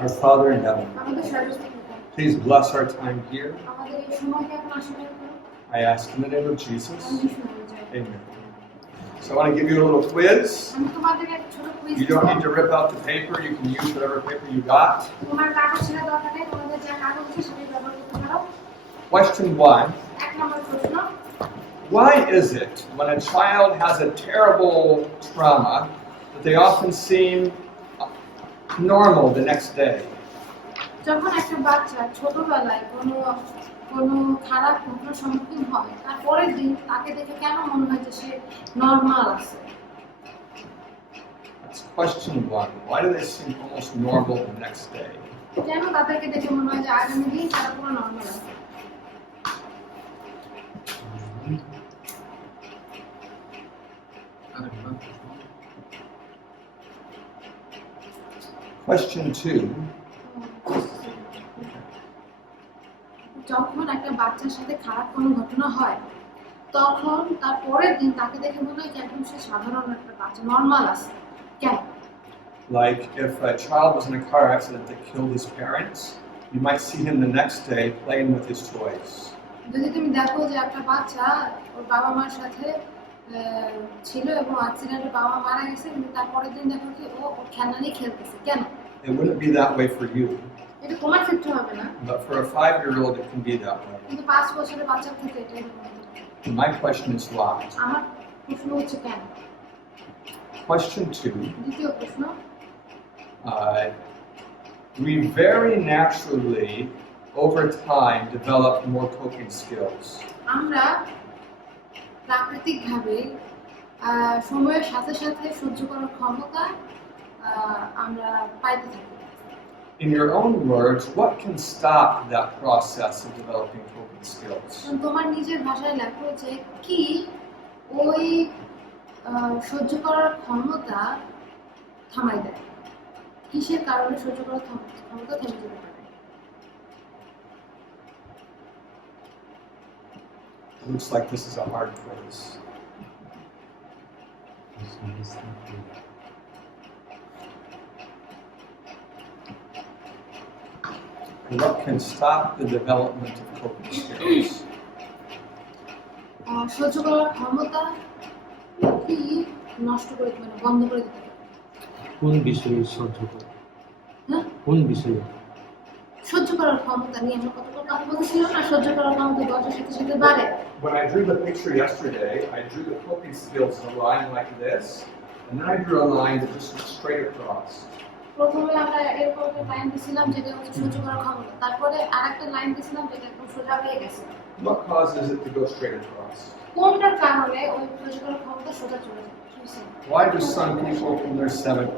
Our Father in heaven, আমাদের সর্বশক্তি please bless our time here. আমাদের এই সময়কে এখন আশীর্বাদ করুন I ask in the name of Jesus. আমি যিশু নামে চাই Amen. So I want to give you a little quiz. আমি তোমাদেরকে একটা ছোট quiz You don't need to rip out the paper. You can use whatever paper you got. তোমার কাগজ ছেড়ে দরকার নেই তোমাদের যা কাগজ আছে সেটাই ব্যবহার করতে পারো Question 1. এক নম্বর প্রশ্ন Why is it when a child has a terrible trauma that they often seem normal the next day? যখন একটা বাচ্চা ছোটবেলায় কোনো খারাপ ঘটনার সম্মুখীন হয় তারপরের দিন তাকে দেখে কেন মনে হয় যে সে নরমাল আছে That's question 1. Why do they seem almost normal the next day? কেন তাদেরকে দেখে মনে হয় যে আগামী দিন তারা পুরো নরমাল আছে Question 2. যখন একটা বাচ্চার সাথে খারাপ কোনো ঘটনা হয় তখন তার পরের দিন তাকে দেখে মনে হয় যে একদম সে সাধারণ একটা বাচ্চা নরমাল আছে কেন Like if a child was in a car accident that killed his parents, you might see him the next day playing with his toys. যদি তুমি দেখো যে একটা বাচ্চা ওর বাবা মার সাথে ছিল এবং অ্যাক্সিডেন্টে বাবা মারা গেছে কিন্তু তার পরের দিন দেখো কি ও ওর খেলনা নিয়ে খেলতেছে কেন It wouldn't be that way for you, এটা তোমার ক্ষেত্রে হবে না but for a 5-year-old it can be that way. কিন্তু 5 বছরের বাচ্চার ক্ষেত্রে এটা এরকম হতে পারে। My question is why? আমার প্রশ্ন হচ্ছে কেন Question 2. দ্বিতীয় প্রশ্ন We very naturally, over time, develop more coping skills. আমরা প্রাকৃতিকভাবে সময়ের সাথে সাথে সহ্য করার ক্ষমতা আমরা পাইতে থাকি In your own words, what can stop that process of developing coping skills? তোমার নিজের ভাষায় লেখো যে কি ওই সহ্য করার ক্ষমতা থামাই দেয় কিসের কারণে সহ্য করার ক্ষমতা থেমে যেতে পারে It looks like this is a hard quiz. What can stop the development of coping skills? সহ্য করার ক্ষমতা কি নষ্ট করে মানে বন্ধ করে দিতে পারে কোন বিষয়ে সহ্য করে হ্যাঁ কোন বিষয়ে সহ্য করার ক্ষমতা নিয়ে আমরা কত কথা বলছিলাম না সহ্য করার ক্ষমতা বয়সের সাথে সাথে বাড়ে When I drew the picture yesterday, I drew the coping skills in a line like this, and then I drew a line that just went straight across. প্রথমে আমরা এরকম একটা লাইন দিছিলাম যেটা হচ্ছে সহ্য করার ক্ষমতা তারপরে আরেকটা লাইন দিছিলাম যেটা একদম সোজা হয়ে গেছে What causes it to go straight across? কোনটার কারণে ওই সহ্য করার ক্ষমতা সোজা চলে যায় Why do some people, when they're 7,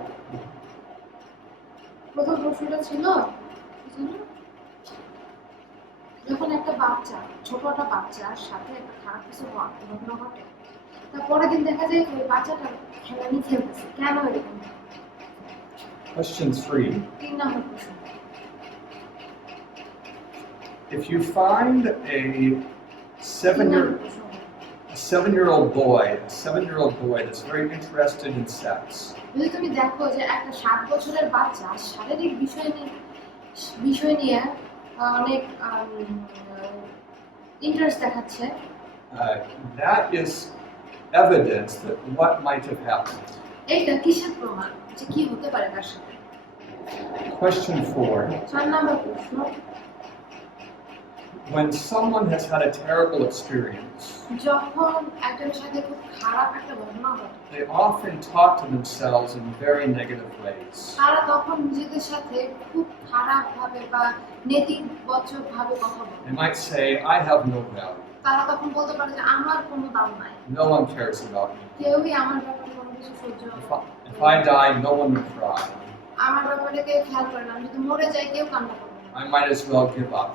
প্রথম প্রশ্নটা ছিল যখন একটা বাচ্চা ছোট একটা বাচ্চার সাথে একটা খারাপ কিছু ঘটনা ঘটে তারপরের দিন দেখা যায় ওই বাচ্চাটা খেলা নিয়ে খেলতেছে কেন এরকম Question 3. 3 নম্বর প্রশ্ন If you find a 7-year-old boy that's very interested in sex, যদি তুমি দেখো যে একটা 7 বছরের বাচ্চা শারীরিক বিষয় নিয়ে অনেক ইন্টারেস্ট দেখাচ্ছে that is evidence that what might have happened. এটা কিসের প্রমাণ যে কি হতে পারে তার সাথে Question 4. 4 নম্বর প্রশ্ন When someone has had a terrible experience, যখন একজনের সাথে খুব খারাপ একটা ঘটনা ঘটে they often talk to themselves in very negative ways. তারা তখন নিজেদের সাথে খুব খারাপ ভাবে বা নেতিবাচক ভাবে কথা বলে They might say, I have no value. তারা তখন বলতে পারে যে আমার কোনো দাম নাই No one cares about me. কেউই আমার ব্যাপারে কোনো কিছু সহ্য If I die, no one would cry. আমার ব্যাপারে কেউ খেয়াল করে না আমি যদি মরে যাই কেউ কান্না করবে না I might as well give up.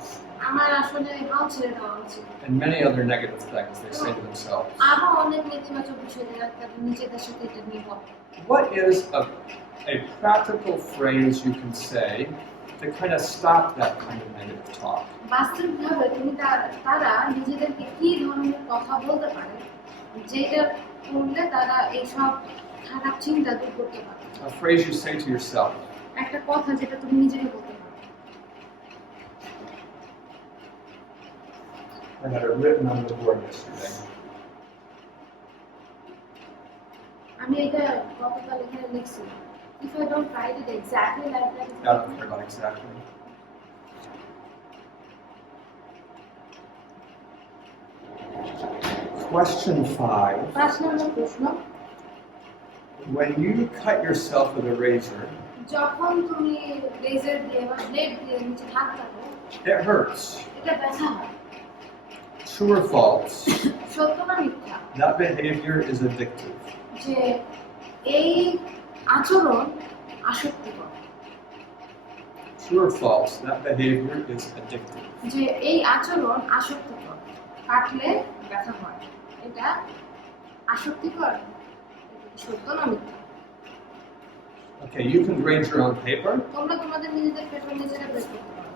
আমার আসলে হাল ছেড়ে দেওয়া উচিত And many other negative things they say to themselves. আরো অনেক নেতিবাচক বিষয় তারা নিজেদের সাথে এটা নিয়ে বলে What is a practical phrase you can say to kind of stop that kind of negative talk? বাস্তবিকভাবে তুমি তারা নিজেদেরকে কি ধরনের কথা বলতে পারে যেটা করলে তারা এইসব খারাপ চিন্তা দূর করতে পারে A phrase you say to yourself. একটা কথা যেটা তুমি নিজেকে বলতে পারো। I had it written on the board yesterday. আমি এটা গতকাল এখানে লিখছি। If I don't write it exactly like that, I don't care about exactly. Question 5. 5 নম্বর প্রশ্ন, When you cut yourself with a razor, যখন তুমি লেজার দিয়ে বা ব্লেড দিয়ে নিচে হাত কাটো, it hurts. এটা ব্যথা হয়। True or false? সত্য না মিথ্যা That behavior is addictive. যে এই আচরণ আসক্তিকর? True or false? That behavior is addictive. যে এই আচরণ আসক্তিকর, কাটলে ব্যথা হয়, এটা আসক্তিকর? এটা কি সত্য না মিথ্যা? Okay, you can grade your own paper. তোমরা তোমাদের নিজেদের পেপার নিজেরা বের করতে পারো।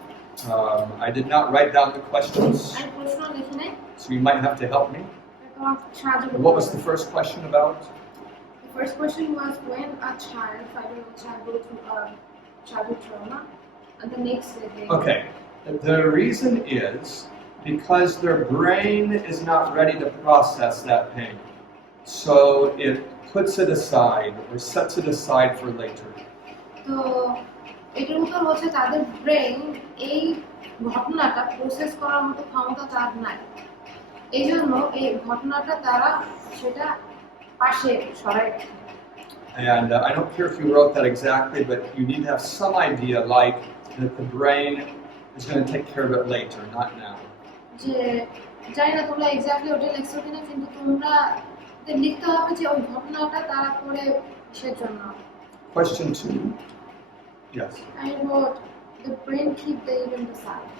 I did not write down the questions, আমি প্রশ্ন লিখে নেই, so you might have to help me. তোমার সাহায্য করতে What was পারবো। the first question about? The first question was when a child, 5-year-old child, go through a childhood trauma, and the next day they. Okay, the reason is because their brain is not ready to process that pain. So it puts it aside or sets it aside for later. তো এটার উত্তর হচ্ছে তাদের ব্রেন এই ঘটনাটা প্রসেস করার মতো ক্ষমতা তার নাই, এই জন্য এই ঘটনাটা তারা সেটা পাশে সরাই রাখে। And I don't care if you wrote that exactly, but you need to have some idea like that the brain is going to take care of it later, not now. যে জানি না তোমরা এক্স্যাক্টলি ওটা লিখছো কিনা, কিন্তু তোমরা লিখতে হবে যে ওই ঘটনাটা তারা করে কিসের জন্য। Question 2. Yes. I wrote the brain keep the event aside.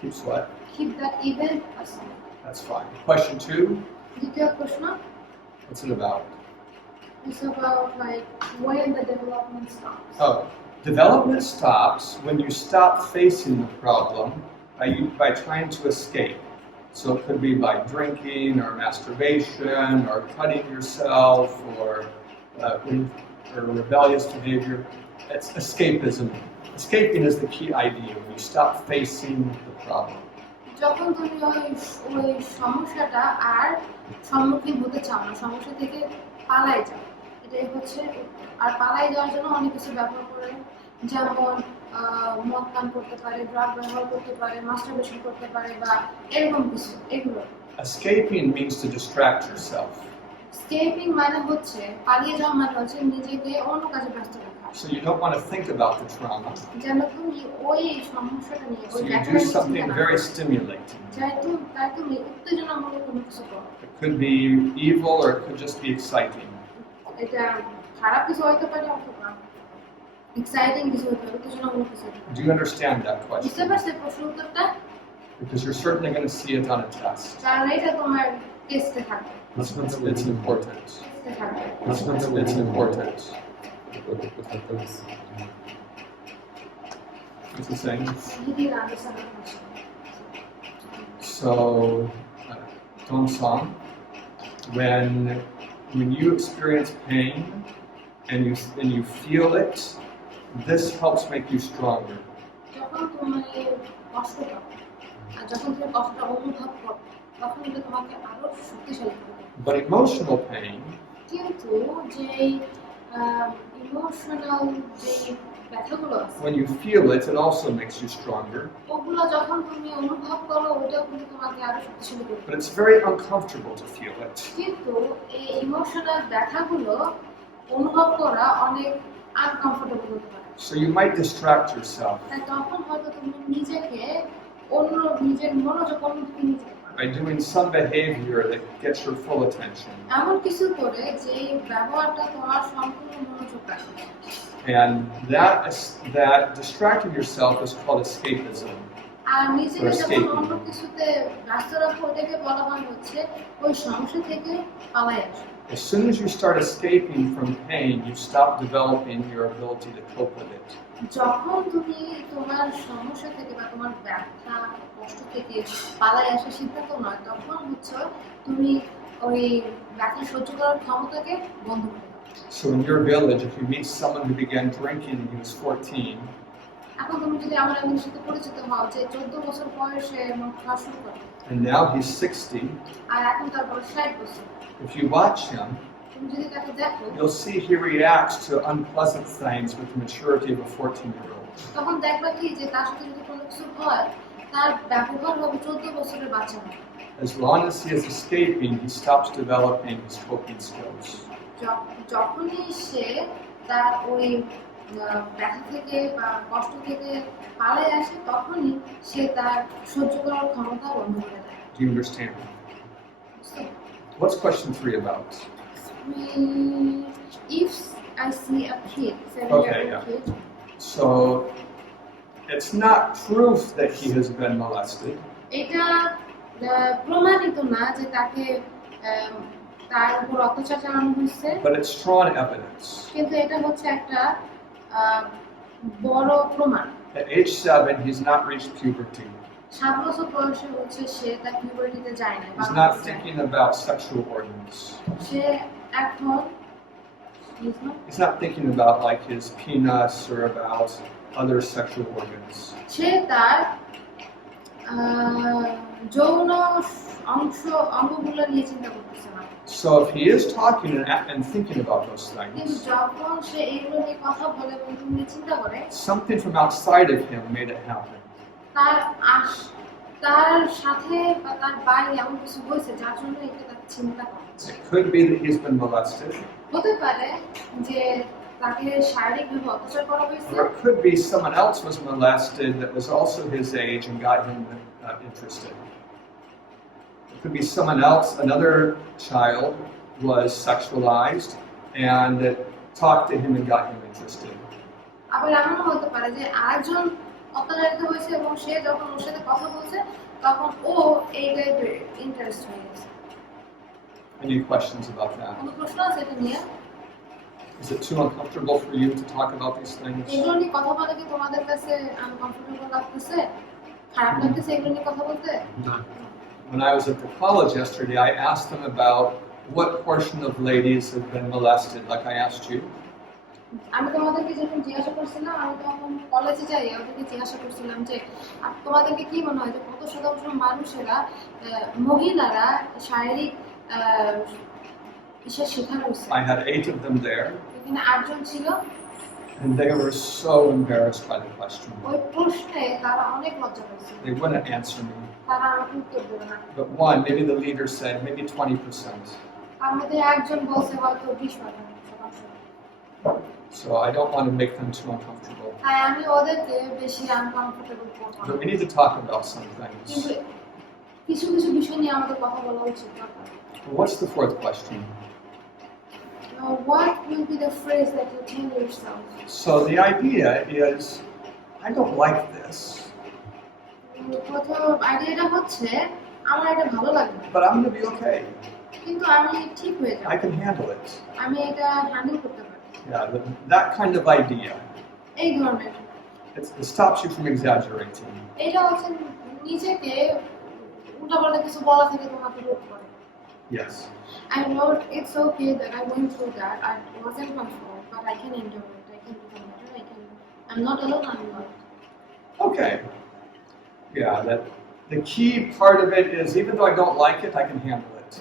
Keeps what? Keep that event aside. That's fine. Question 2. দ্বিতীয় প্রশ্ন, What's it about? it's about like when the development stops. Oh, development stops when you stop facing the problem by trying to escape. So it could be by drinking or masturbation or cutting yourself or rebellious behavior. It's escapism. Escaping is the key idea when you stop facing the problem. যখন তুমি ওই সমস্যাটা আর সম্মুখীন হতে চাও না, সমস্যা থেকে পালাই যাও, এটাই হচ্ছে উত্তর। আর পালাই যাওয়ার জন্য অনেক কিছু ব্যবহার করে, যেমন মদ পান করতে পারে, ড্রাগ ব্যবহার করতে পারে, মাস্টারবেশন করতে পারে বা এরকম কিছু, এগুলো। Escaping means to distract yourself. Escaping মানে হচ্ছে পালিয়ে যাওয়া, মানে হচ্ছে নিজেকে অন্য কাজে ব্যস্ত রাখা। So you don't want to think about the trauma. যেন তুমি ওই সমস্যাটা নিয়ে, So ওই you ব্যথাটা do নিয়ে something চিন্তা না very করো। stimulating. তাই তুমি উত্তেজনামূলক কোনো কিছু করো। It could be evil or it could just be exciting. এটা খারাপ কিছু হতে পারে অথবা এক্সাইটিং কিছু হতে পারে, উত্তেজনামূলক কিছু হতে পারে। Do you understand that বুঝতে question? পারছো প্রশ্ন উত্তরটা? Because you're certainly going to see it on a test. কারণ এটা তোমার টেস্টে থাকবে, It's important. টেস্টে থাকবে। It's important. What's he saying? হিদির আলোচনা হচ্ছে। So, Tom Song, when you experience pain and you feel it, this helps make you stronger. যখন তুমি কষ্ট পাও আর যখন তুমি কষ্টটা অনুভব করো, তখন এটা তোমাকে আরো শক্তিশালী করে। But emotional pain, কিন্তু যে ইমোশনাল যে ব্যথাগুলো আছে, when you feel it, it also makes you stronger. ওগুলো যখন তুমি অনুভব করো, ওটাও কিন্তু তোমাকে আরো শক্তিশালী করে। But it's very uncomfortable to feel it. কিন্তু এই ইমোশনাল ব্যথাগুলো অনুভব করা অনেক আনকমফোর্টেবল হতে পারে। So you might distract yourself তাই তখন হয়তো তুমি নিজেকে নিজের মনোযোগ অন্যদিকে নিয়ে যেতে পারো, by doing some behavior that gets your full attention. এমন কিছু করে যে ব্যবহারটা তোমার সম্পূর্ণ মনোযোগ রাখবে। And that distracting yourself is called escapism. আর নিজেকে যখন escaping. অন্য কিছুতে ব্যস্ত রাখো, ওটাকে বলা হয় হচ্ছে ওই সমস্যা থেকে পালাই আসা। As soon as you start escaping from pain, you stop developing your ability to cope with it. যখন তুমি তোমার সমস্যা থেকে বা তোমার ব্যথা কষ্ট থেকে পালাই আসার সিদ্ধান্ত নয়, তখন হচ্ছে তুমি ওই ব্যথা সহ্য করার ক্ষমতাকে বন্ধ করে দাও। So in your village, if you meet someone who began drinking when he was 14, এখন তুমি যদি আমার একজনের সাথে পরিচিত হও যে 14 বছর বয়সে মদ খাওয়া শুরু করে and now he's 60, আর এখন তার বয়স 60 বছর, if you watch him, তুমি যদি তাকে দেখো you'll see he reacts to unpleasant things with the maturity of a 14-year-old. তখন দেখবা কি যে তার সাথে যদি কোনো কিছু হয় তার ব্যবহার হবে 14 বছরের বাচ্চা মতো। As long as he is escaping, he stops developing his coping skills. যখনই সে তার ওই ব্যথা থেকে বা কষ্ট থেকে পালিয়ে আসে তখনই সে তার সহ্য করার ক্ষমতা বন্ধ করে দেয়। Do you understand? What's question 3 about? If I see a kid, Okay, yeah. kid, So it's not proof that he has been molested, এটা প্রমাণিত না যে তাকে তার উপর অত্যাচার চালানো হয়েছে, but it's strong evidence. কিন্তু এটা হচ্ছে একটা বড় প্রমাণ। At age 7, he's not reached puberty. 7 বছর বয়সে হচ্ছে সে তার পিউবার্টিতে যায় না, He's not thinking about sexual organs. সে এখন He's not thinking about like his penis or about other sexual organs. সে তার যৌন অঙ্গগুলো নিয়ে চিন্তা করতেছে না। So if he is talking and thinking about those কিন্তু things, যখন সে এইগুলো নিয়ে কথা বলে এবং এগুলো নিয়ে চিন্তা করে something from outside of him made it happen. তার সাথে বা তার বাইরে এমন কিছু হয়েছে যার জন্য এটা তার চিন্তা করছে। It could be that he's been molested, হতে পারে যে তাকে শারীরিকভাবে অত্যাচার করা হয়েছে, or it could be someone else was molested that was also his age and got him interested. It could be someone else, another child was sexualized and it talked to him and got him interested. আবার এমনও হতে পারে যে আরেকজন অত্যাচারিত হয়েছে এবং সে যখন ওর সাথে কথা বলছে তখন ও এই টাইপের ইন্টারেস্ট হয়ে গেছে। Any questions about that? কোনো প্রশ্ন আছে এটা নিয়ে? Is it too uncomfortable for you to talk about these things? এগুলো নিয়ে কথা বলে কি তোমাদের কাছে আনকমফোর্টেবল লাগতেছে, খারাপ লাগতেছে এগুলো নিয়ে কথা বলতে? না। When I was at the college yesterday, I asked them about what portion of ladies have been molested, like I asked you. আমি তোমাদেরকে যখন জিজ্ঞাসা করছিলাম, আমি তখন কলেজে যাই, ওদেরকে জিজ্ঞাসা করছিলাম যে তোমাদেরকে কি মনে হয় যে কত শতাংশ মানুষেরা মহিলারা শারীরিক বিশেষ শিকার হয়েছে? I had 8 of them there, এখানে 8 জন ছিল, and they were so embarrassed by the question. ওই প্রশ্নে তারা অনেক লজ্জা পেয়েছে, They wouldn't answer me. তারা আমাকে উত্তর দেবে না। But one, maybe the leader said, maybe 20%. তার মধ্যে একজন বলছে হয়তো 20%। So I don't want to make them too uncomfortable. তাই আমি ওদেরকে বেশি আনকমফোর্টেবল করব না। But we need to talk about some কিন্তু things. কিছু কিছু বিষয় নিয়ে আমাদের কথা বলা উচিত। What's the 4th question? What will be the phrase that you tell yourself? So the idea is, I don't like this, প্রথম আইডিয়াটা হচ্ছে আমার এটা ভালো লাগে না, but I'm going to be okay. কিন্তু আমি ঠিক হয়ে যাব, I can handle it. আমি এটা হ্যান্ডেল করতে পারি। Yeah, that kind of idea. এই ধরনের It stops you from exaggerating. এটা হচ্ছে নিজেকে উল্টাপাল্টা কিছু বলা থেকে তোমাকে রোধ করে। Yes. I know it's okay that I went through that. I wasn't comfortable, but I can endure it. I can become better. I'm not alone. I'm not. Okay. Yeah, the key part of it is, even though I don't like it, I can handle it.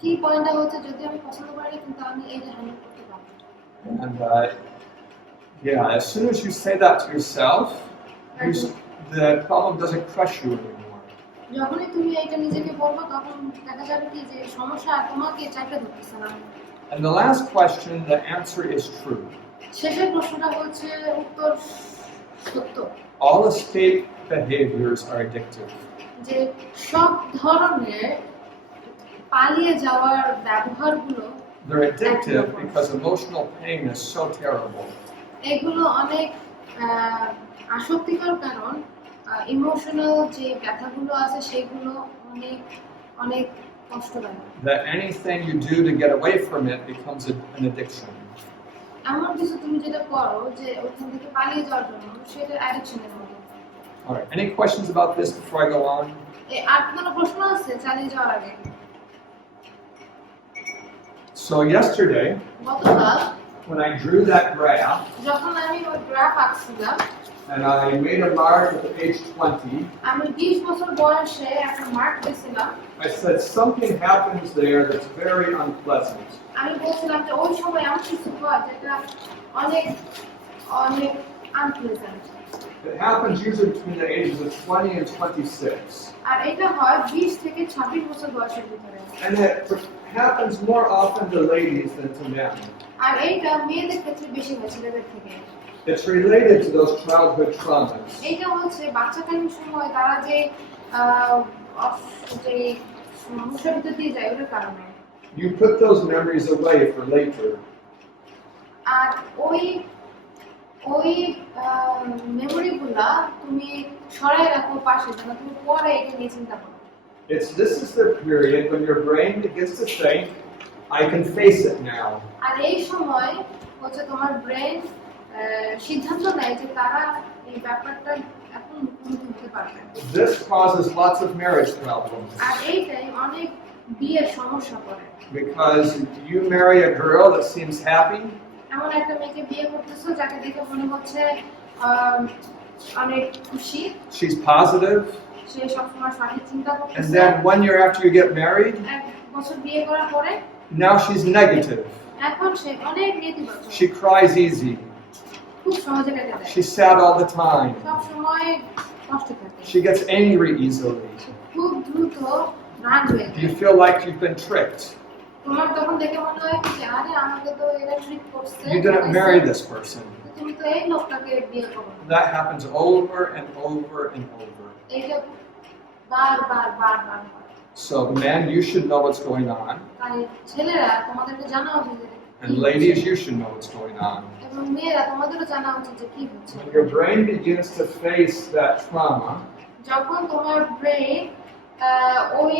কি পয়েন্টটা হচ্ছে যদি আমি পছন্দ করি না কিন্তু আমি এটা হ্যান্ডেল করতে পারবো। And yeah, as soon as you say that to yourself, the problem doesn't crush you anymore. যখনই তুমি এটা নিজেকে বলবো তখন দেখা যাবে কি যে সমস্যা তোমাকে চাপে ধরতেছে না। And the last question, the answer is true. শেষের প্রশ্নটা হচ্ছে উত্তর সত্য। All escape behaviors are addictive. যে সব ধরনের পালিয়ে যাওয়ার ব্যবহারগুলো They're addictive because emotional pain is so terrible. এগুলো অনেক আসক্তিকর, কারণ ইমোশনাল যে ব্যথাগুলো আছে সেগুলো অনেক অনেক কষ্টদায়ক। That anything you do to get away from it becomes an addiction. এমন কিছু তুমি যেটা করো যে ওখান থেকে পালিয়ে যাওয়ার জন্য সেটা অ্যাডিকশনের মতো। All right. Any questions about this before I go on? আর কোনো প্রশ্ন আছে চালিয়ে যাওয়ার আগে? So yesterday, গতকাল when I drew that graph, যখন আমি ওই গ্রাফ আঁকছিলাম, and I made a mark at age 20, আমি 20 বছর বয়সে একটা মার্ক দিয়েছিলাম। I said something happens there that's very unpleasant. আমি বলছিলাম যে ওই সময় এমন কিছু হয় যেটা অনেক অনেক unpleasant. It happens usually between the ages of 20 and 26. আর এটা হয় 20 থেকে 26 বছর বয়সের ভিতরে। And it happens more often to ladies than to men. আর এইটা মেয়েদের ক্ষেত্রে বেশি হয় ছেলেদের থেকে। It's related to those childhood traumas. এইটা হচ্ছে বাচ্চাকালীন সময় তারা যে যে সমস্যার ভিতর দিয়ে যায় ওটার কারণে। You put those memories away for later. আর ওই মেমোরিগুলা তুমি সরাই রাখো পাশে, যেন তুমি পরে এটা নিয়ে চিন্তা করো। This is the period when your brain begins to think, I can face it now. আর এই সময় হচ্ছে তোমার ব্রেন সিদ্ধান্ত নেয় যে তারা এই ব্যাপারটা এখন মুখোমুখি হতে পারবে। This causes lots of marriage problems. আর এইটাই অনেক বিয়ের সমস্যা করে। Because you marry a girl that seems happy, এমন একটা মেয়েকে বিয়ে করতেছো যাকে দেখে মনে হচ্ছে অনেক খুশি, she's positive, সে সবসময় সঠিক চিন্তা and করতেছে। then 1 year after you get married, এক বছর বিয়ে করার পরে now she's negative. এখন সে অনেক নেতিবাচক, She cries easy. খুব সহজে কেটে দেয়, She's sad all the time. সব সময় কষ্ট থাকে, She gets angry easily. খুব দ্রুত রাগ হয়ে যায়। You feel like you've been tricked. তোমার তখন দেখে মনে হয় যে আরে আমাকে তো এরা ট্রিক করছে, You didn't marry this person. তুমি তো এই লোকটাকে বিয়ে করো। That happens over and over and over. এইটা বার। So men, you should know what's going on. তাই ছেলেরা তোমাদেরকে জানা উচিত যে And ladies, you should know what's going on. এবং মেয়েরা তোমাদেরও জানা উচিত যে কি হচ্ছে। When your brain begins to face that trauma, যখন তোমার ব্রেন ওই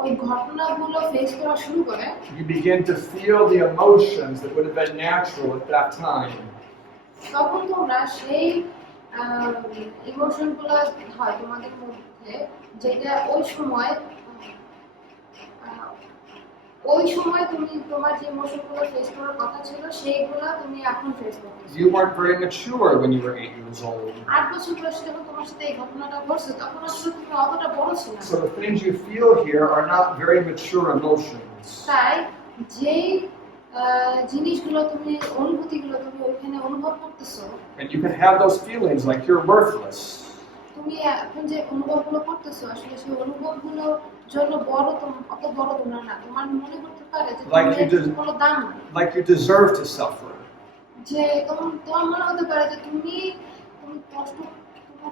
ওই ঘটনাগুলো ফেস করা শুরু করে, you begin to feel the emotions that would have been natural at that time. তখন তোমরা সেই ইমোশনগুলো হয় তোমাদের মধ্যে যেটা ওই সময় তুমি তোমার যে ইমোশনগুলো ফেস করার কথা ছিল সেইগুলো তুমি এখন ফেস করতেছো। You weren't very mature when you were 8 years old. 8 বছর বয়সে যখন তোমার সাথে এই ঘটনাটা ঘটছে তখন আসলে তুমি অতটা বড় ছিল না। So the things you feel here are not very mature emotions. তাই যেই জিনিসগুলো তুমি অনুভূতিগুলো তুমি ওইখানে অনুভব করতেছো, And you can have those feelings like you're worthless. তুমি এখন যে অনুভবগুলো করতেছো আসলে সেই অনুভবগুলোর জন্য অত বড় তোমরা না। তোমার মনে করতে পারে যে তুমি কোনো দাম না, like you deserve to suffer. যে তোমার মনে হতে পারে যে তুমি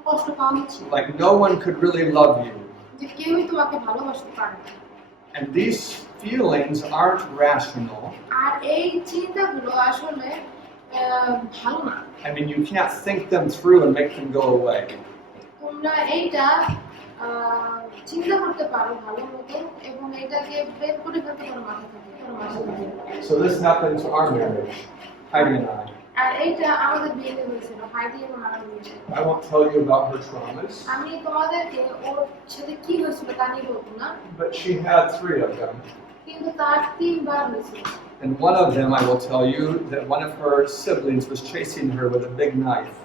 কষ্ট পাওয়া উচিত, Like no one could really love you. যে কেউই তোমাকে ভালোবাসতে পারে না। And these feelings aren't rational. আর এই চিন্তাগুলো আসলে ভালো না। I mean, you can't think them through and make them go away. তোমরা এইটা চিন্তা করতে পারো ভালো মতো এবং এটাকে বের করে ফেলতে পারো মাথা থেকে। So this happened to our marriage, Heidi and I. আর এইটা আমাদের বিয়েতে হয়েছিল, হাইদি এবং আমার বিয়েতে। I won't tell you about her traumas, আমি তোমাদেরকে ওর সাথে কি হয়েছিল তা নিয়ে বলবো না, but she had 3 of them. কিন্তু তার 3 বার হয়েছিল। And one of them, I will tell you, that one of her siblings was chasing her with a big knife.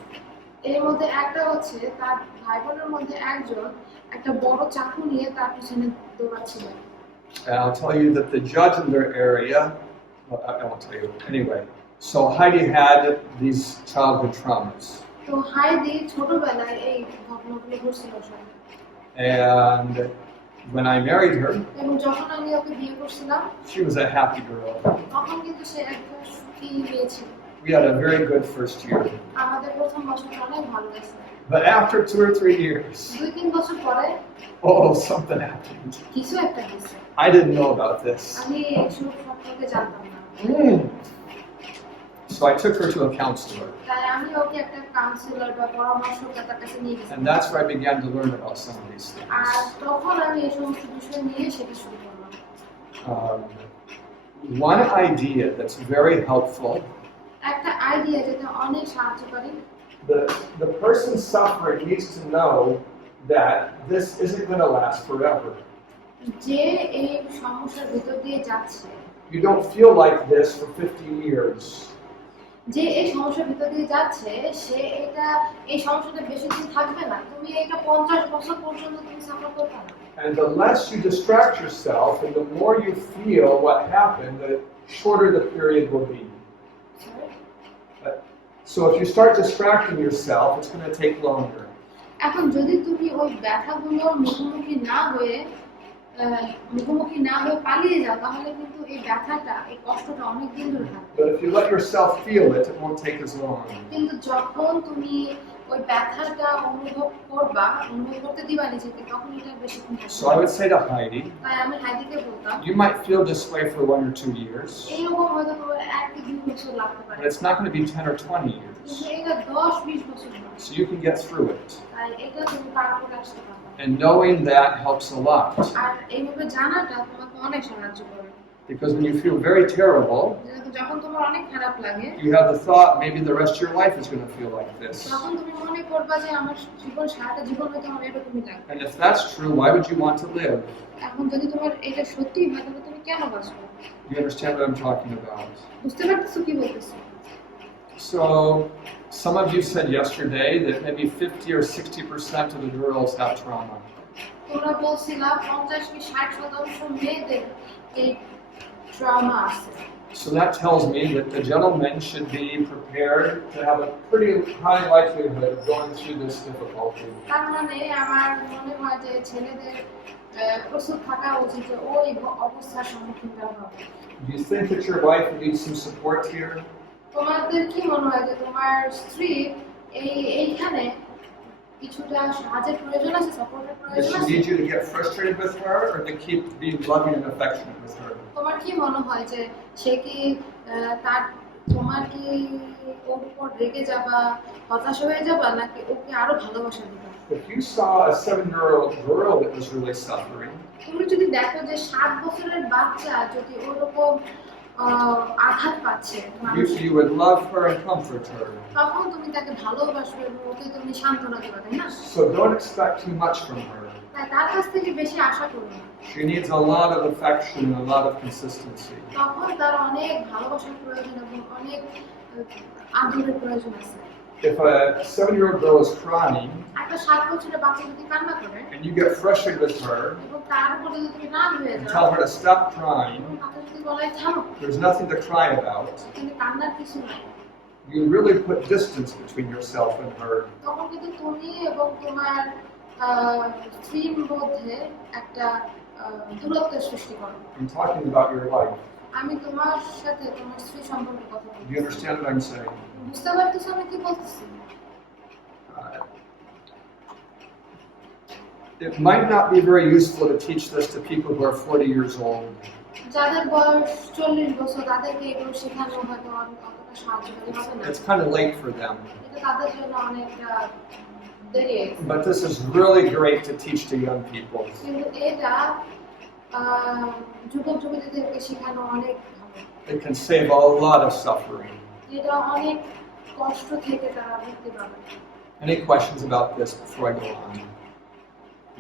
এর মধ্যে একটা হচ্ছে তার ভাই বোনের মধ্যে একজন একটা বড় চাকু নিয়ে তার পিছনে দৌড়াচ্ছিল। And I'll tell you that the judge in their area, well, I won't tell you. Anyway, so Heidi had these childhood traumas. তো হাইদি ছোটবেলায় এই ঘটনাগুলো ঘটছিল সব। And when I married her, এবং যখন আমি ওকে বিয়ে করছিলাম she was a happy girl. তখন কিন্তু সে একটা সুখী মেয়ে ছিল। We had a very good first year. আমাদের প্রথম বছরটা অনেক ভালো গেছে। But after 2 or 3 years, 2-3 বছর পরে something happened. কিছু একটা হয়েছে। I didn't know about this. আমি এসব সম্পর্কে জানতাম না। So I took her to a counselor. তাই আমি ওকে একটা কাউন্সিলর বা পরামর্শদাতার কাছে নিয়ে গেছি। And that's where I began to learn about some of these things. আর তখন আমি এই সমস্ত বিষয় নিয়ে শেখা শুরু করলাম। One idea that's very helpful, একটা আইডিয়া যেটা অনেক সাহায্যকারী, the person suffering needs to know that this isn't going to last forever. যে এই সমস্যার ভিতর দিয়ে যাচ্ছে you don't feel like this for 50 years. যে এই সমস্যার ভিতর দিয়ে যাচ্ছে সে এই সমস্যাটা বেশি দিন থাকবে না, তুমি এটা 50 বছর পর্যন্ত তুমি সাফার করতে পারো। And the less you distract yourself and the more you feel what happened, the shorter the period will be. So if you start distracting yourself, it's going to take longer. এখন যদি তুমি ওই ব্যথাগুলোর মুখোমুখি না হয়ে পালিয়ে যাও, তাহলে কিন্তু এই ব্যথাটা, এই কষ্টটা অনেক দিন ধরে থাকবে। But if you let yourself feel it, it won't take as long. কিন্তু যখন তুমি ওই ব্যথাটা অনুভব করতে দিবা নিজেকে, তখন এটা বেশি দিন থাকবে। So I would say to Heidi, তাই আমি হাইদিকে বলতাম, you might feel this way for 1 or 2 years. এইরকম হয়তো তোমার 1 থেকে 2 বছর লাগতে পারে। But it's not going to be 10 or 20 years. কিন্তু এটা 10-20 বছর না। So you can get through it. তাই এটা তুমি পার করে আসতে পারবে। And knowing that helps a lot. আর এইভাবে জানাটা তোমাকে অনেক সাহায্য করবে। Because when you feel very terrible, যখন তোমার অনেক খারাপ লাগে, you have the thought maybe the rest of your life is going to feel like this. তখন তুমি মনে করবা যে আমার সারাটা জীবন হয়তো আমার এরকমই লাগবে। And if that's true, why would you want to live? এখন যদি তোমার এটা সত্যিই হয়, তাহলে তুমি কেন বাঁচবে? You understand what I'm talking about? বুঝতে পারতেছো কি বলতেছি? So, some of you said yesterday that maybe 50 or 60% of the girls have trauma. তোমরা বলছিলা 50 কি 60% মেয়েদের এই ট্রমা আছে। So that tells me that the gentlemen should be prepared to have a pretty high likelihood of going through this difficulty. তার মানে আমার মনে হয় যে ছেলেদের প্রস্তুত থাকা উচিত যে ওই অবস্থার সম্মুখীন হবে। Do you think that your wife needs some support here? তোমাদের কি মনে হয় যে তোমার স্ত্রী এইখানে কিছুটা সাহায্যের প্রয়োজন আছে, সাপোর্টের Does প্রয়োজন she আছে? need you to get frustrated with her or to keep being loving and affectionate with her? তোমার কি মনে হয় যে সে কি তোমার কি ওর উপর রেগে যাবা, হতাশ হয়ে যাবা, নাকি ওকে আরো ভালোবাসা দিবা? If you saw a 7-year-old girl that was really suffering, তুমি যদি দেখো যে 7 বছরের বাচ্চা যদি ওরকম আঘাত পাচ্ছে, you would love her and comfort her. তখন তুমি তাকে ভালোবাসবে এবং ওকে তুমি সান্ত্বনা দিবা, তাই না? So don't expect too much from her. তাই তার কাছ থেকে বেশি আশা করো না। She needs a lot of affection and a lot of consistency. তখন তার অনেক ভালোবাসার প্রয়োজন এবং অনেক আদরের প্রয়োজন আছে। If a 7-year-old girl is crying একটা 7 বছরের বাচ্চা যদি কান্না করে and you get frustrated with her এবং তার উপর যদি তুমি রাগ হয়ে and যাও, tell her to stop crying, তাকে যদি বলাই থামো, there's nothing to cry about, কিন্তু কান্নার কিছু নাই, you really put distance between yourself and her. তখন কিন্তু তুমি এবং তোমার স্ত্রীর মধ্যে একটা দূরত্বের সৃষ্টি করো। I'm talking about your life. আমি তোমার সাথে তোমার স্ত্রী সম্পর্কে কথা Do বলছি। you understand what I'm saying? বুঝতে পারতেছো আমি কি বলতেছি? It might not be very useful to teach this to people who are 40 years old. যাদের বয়স 40 বছর, তাদেরকে এগুলো শেখানো হয়তো অতটা সাহায্যকারী হবে না। It's kind of late for them. এটা তাদের জন্য অনেকটা দেরি। But this is really great to teach to young people. কিন্তু এটা যুবক-যুবতীদেরকে শেখানো অনেক ভালো। It can save a lot of suffering. এটা অনেক কষ্ট থেকে তারা মুক্তি পাবে। Any questions about this before I go on?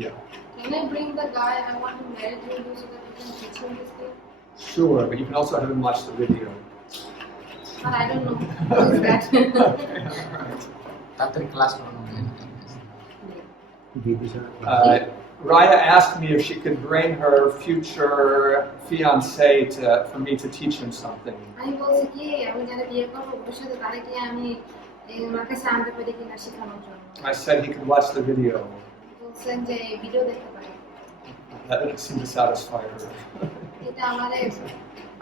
Yeah. Can I bring the guy I want to marry you so that we can teach him this thing? Sure, but you can also have him watch the video. But I don't know. What is that? Okay, all right. তাদের ক্লাস করানো Raya asked me if she could bring her future fiancé for me to teach him something. আমি বলছি কি আমি যারা বিয়ে করব ভবিষ্যতে তারে কি আমি ওনার কাছে আনতে পারি কিনা শেখানোর জন্য। I said he could watch the video. বলছেন যে ভিডিও দেখতে পারি। That didn't seem to satisfy her. এটা আমারে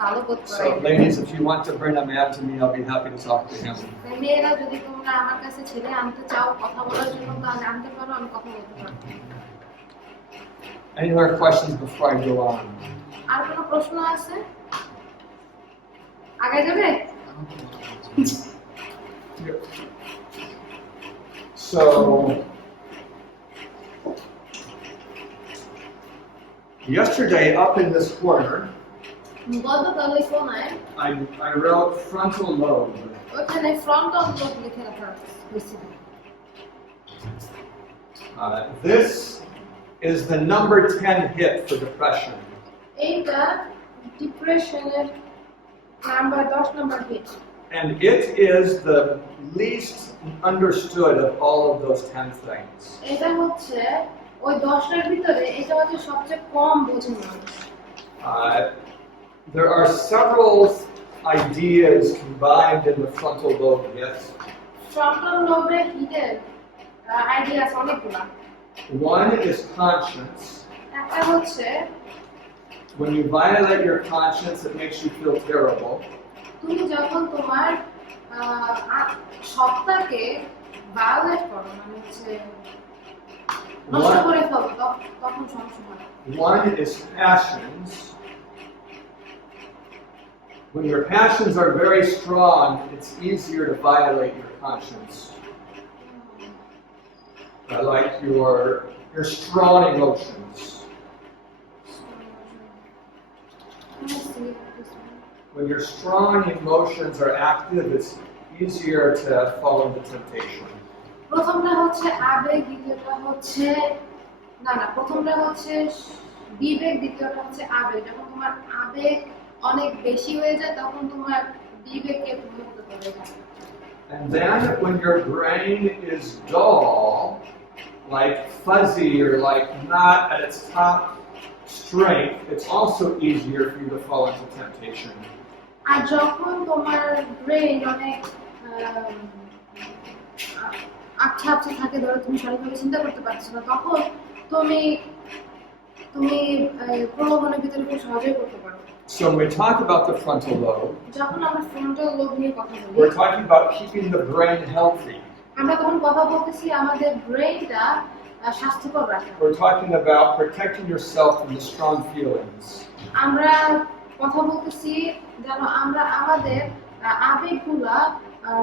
ভালো বোধ করে। So, ladies, if you want to bring a man to me, I'll be happy to talk to him. মেয়েরা যদি তোমরা আমার কাছে ছেলে আনতে চাও কথা বলার জন্য, তাহলে আনতে পারো, আমি কথা বলতে পারবো। Any other questions before I go on? আর কোনো প্রশ্ন আছে? আগে যাবে? So, yesterday up in this corner, গতকাল ওই কোনায় I wrote frontal lobe. ওখানে ফ্রন্টাল লোব লিখে রাখা হয়েছিল। This is the number 10 hit for depression. এইটা ডিপ্রেশনের number 10 number hit. And it is the least understood of all of those 10 things. এটা হচ্ছে ওই 10টার ভিতরে এটা হচ্ছে সবচেয়ে কম বোঝে মানুষ। There are several ideas combined in the frontal lobe gift. Frontal lobe হিটের আইডিয়া অনেকগুলো। One is conscience. একটা হচ্ছে When you violate your conscience, it makes you feel terrible. তুমি যখন তোমার সত্তাকে ভায়োলেট করো, মানে হচ্ছে নষ্ট করে ফেলো, তখন সমস্যা হয়। One is passions. When your passions are very strong, it's easier to violate your conscience. Like your strong emotions. When your strong emotions are active, it's easier to fall into temptation. প্রথমটা হচ্ছে আবেগ, দ্বিতীয়টা হচ্ছে প্রথমটা হচ্ছে বিবেক, দ্বিতীয়টা হচ্ছে আবেগ। যখন তোমার আবেগ অনেক বেশি হয়ে যায় তখন তোমার বিবেককে মুক্ত করে দেয়। And then when your brain is dull, like fuzzy or like not at its top strength, it's also easier for you to fall into temptation. আর যখন তোমার ব্রেন অনেক আচ্ছা থাকে, ধরো তুমি সঠিকভাবে চিন্তা করতে পারছো না, তখন তুমি প্রলোভনের ভিতরে খুব সহজেই করতে পারো। So when we talk about the frontal lobe, যখন আমরা ফ্রন্টাল লোব নিয়ে কথা বলি, we're talking about keeping the brain healthy. আমরা তখন কথা বলতেছি আমাদের ব্রেনটা স্বাস্থ্যকর রাখা। We're talking about protecting yourself from the strong feelings. আমরা কথা বলতেছি যেন আমরা আমাদের আবেগগুলা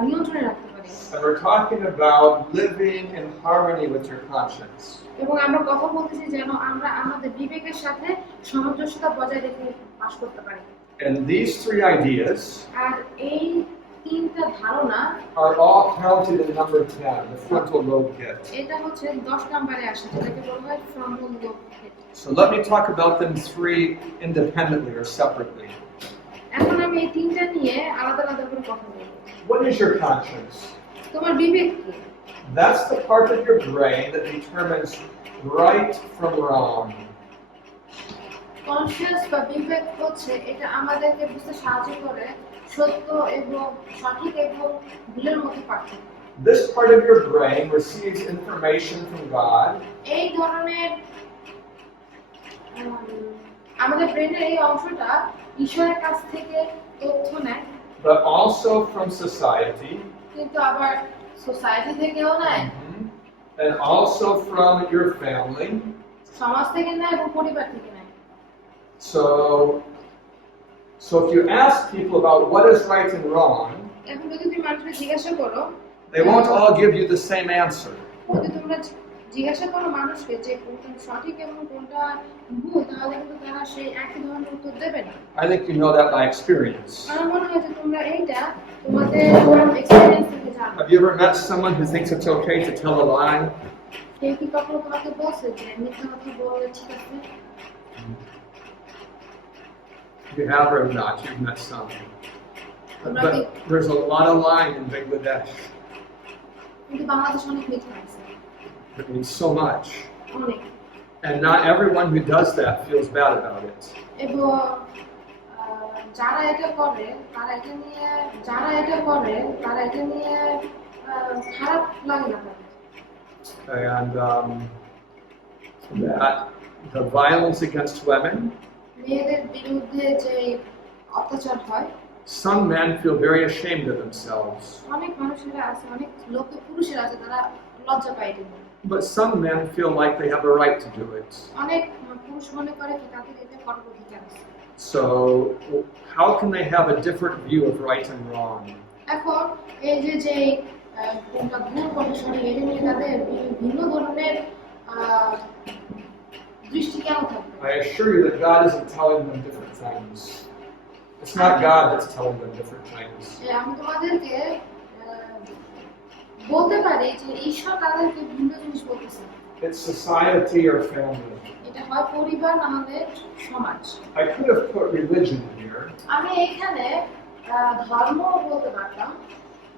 নিয়ন্ত্রণে রাখতে পারি। And we're talking about living in harmony with your conscience. এবং আমরা কথা বলতেছি যেন আমরা আমাদের বিবেকের সাথে সামঞ্জস্যতা বজায় রেখে বাস করতে পারি। And these three ideas আর এই তিনটা ধারণা are all counted in number 10, the frontal lobe gift. এটা হচ্ছে 10 নম্বরে আসে, যেটাকে বলা হয় frontal lobe hit. So let me talk about them three independently or separately. এখন আমি এই তিনটা নিয়ে আলাদা আলাদা করে কথা বলবো। What is your conscience? তোমার বিবেক কি? That's the part of your brain that determines right from wrong. Conscious বা বিবেক হচ্ছে এটা আমাদেরকে বুঝতে সাহায্য করে সত্য এবং সঠিক এবং ভুলের মধ্যে পার্থক্য। This part of your brain receives information from God. এই ধরনের আমাদের ব্রেনের এই অংশটা ঈশ্বরের কাছ থেকে তথ্য নেয়, But also from society. কিন্তু আবার সোসাইটি থেকেও নেয়, And also from your family. সমাজ থেকে নেয় এবং পরিবার থেকে নেয়। So if you ask people about what is right and wrong, এখন যদি তুমি মানুষকে জিজ্ঞাসা করো, they won't all give you the same answer. যদি তোমরা জিজ্ঞাসা করো মানুষকে যে কোনটা সঠিক এবং কোনটা ভুল, তাহলে কিন্তু তারা সেই একই ধরনের উত্তর দেবে না। I think you know that by experience. আমার মনে হয় যে তোমরা এইটা তোমাদের এক্সপেরিয়েন্স থেকে জানো। Have you ever met someone who thinks it's okay to tell a lie? কেউ কি কখনো তোমাকে বলছে যে মিথ্যা কথা বললে ঠিক আছে? You have or not, you've met some. But there's a lot of lying in Bangladesh. কিন্তু বাংলাদেশে অনেক মিথ্যা আছে, It means so much. অনেক। And not everyone who does that feels bad about it. এবং যারা এটা করে তারা এটা নিয়ে খারাপ লাগে না তাদের। And that the violence against women, মেয়েদের বিরুদ্ধে যে অত্যাচার হয়, some men feel very ashamed of themselves. অনেক মানুষেরা আছে, অনেক পুরুষেরা আছে তারা লজ্জা পায় এটা নিয়ে। But some men feel like they have a right to do it. অনেক পুরুষ মনে করে কি তাদের এটা করার অধিকার আছে। So how can they have a different view of right and wrong? এখন এই যে কোনটা ভুল কোনটা সঠিক এটা নিয়ে তাদের ভিন্ন ধরনের দৃষ্টি কেন থাকবে? I assure you that God isn't telling them different things. It's not God that's telling them different things. আমি তোমাদেরকে বলতে পারি যে ঈশ্বর তাদেরকে ভিন্ন জিনিস বলতেছে। It's society or family. এটা হয় পরিবার না হলে সমাজ। I could have put religion here, আমি এখানে ধর্ম বলতে পারতাম,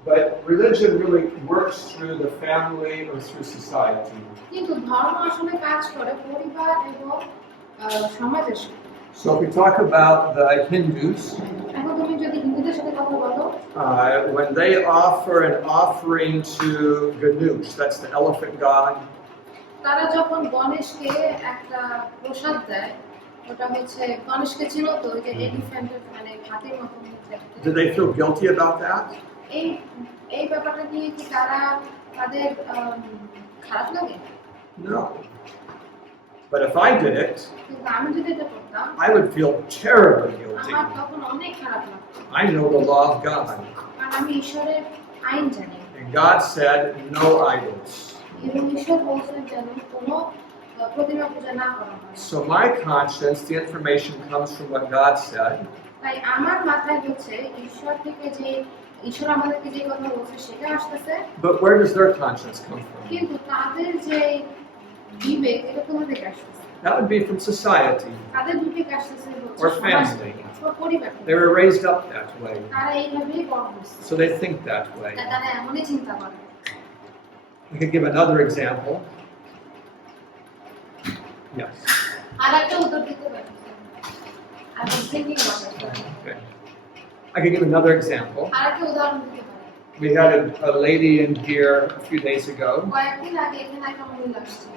but religion really works through the family or through society. কিন্তু ধর্ম আসলে কাজ করে পরিবার এবং সমাজের সাথে। So if we talk about the Hindus, এখন তুমি যদি হিন্দুদের সাথে কথা বলো, when they offer an offering to Ganesh, that's the elephant god, তারা যখন গণেশকে একটা প্রসাদ দেয়, ওটা হচ্ছে গণেশকে ছিল তো ওই যে এলিফ্যান্টের মানে হাতির মতো দেখতে। do they feel guilty about that? এই ব্যাপারটা নিয়ে কি তাদের খারাপ লাগে? No. But if I did it, কিন্তু আমি যদি এটা করতাম, I would feel terribly guilty. আমার তখন অনেক খারাপ লাগতো, I know the law of God. কারণ আমি ঈশ্বরের আইন জানি And God said, no idols. এবং ঈশ্বর বলছেন যেন কোনো প্রতিমা পূজা না করা হয়। So my conscience, the information comes from what God said. তাই আমার মাথায় হচ্ছে ঈশ্বর আমাদেরকে যে কথা বলছে সেটা আসতেছে, But where does their conscience come from? কিন্তু তাদের যে বিবেক এটা কোথা থেকে আসতেছে? That would be from society. তাদের বিবেক আসতেছে Or হচ্ছে family. সমাজ থেকে, পরিবার থেকে। They were raised up that way. তারা এইভাবেই বড় হয়েছে, So they think that way. তাই তারা এমনই চিন্তা করে। I could give another example. Yes. আর একটা উত্তর দিতে পারি। I was thinking about it. Okay. I could give another example. আর একটা উদাহরণ দিতে পারি। We had a lady in here a few days ago. কয়েকদিন আগে এখানে একটা মহিলা আসছিল।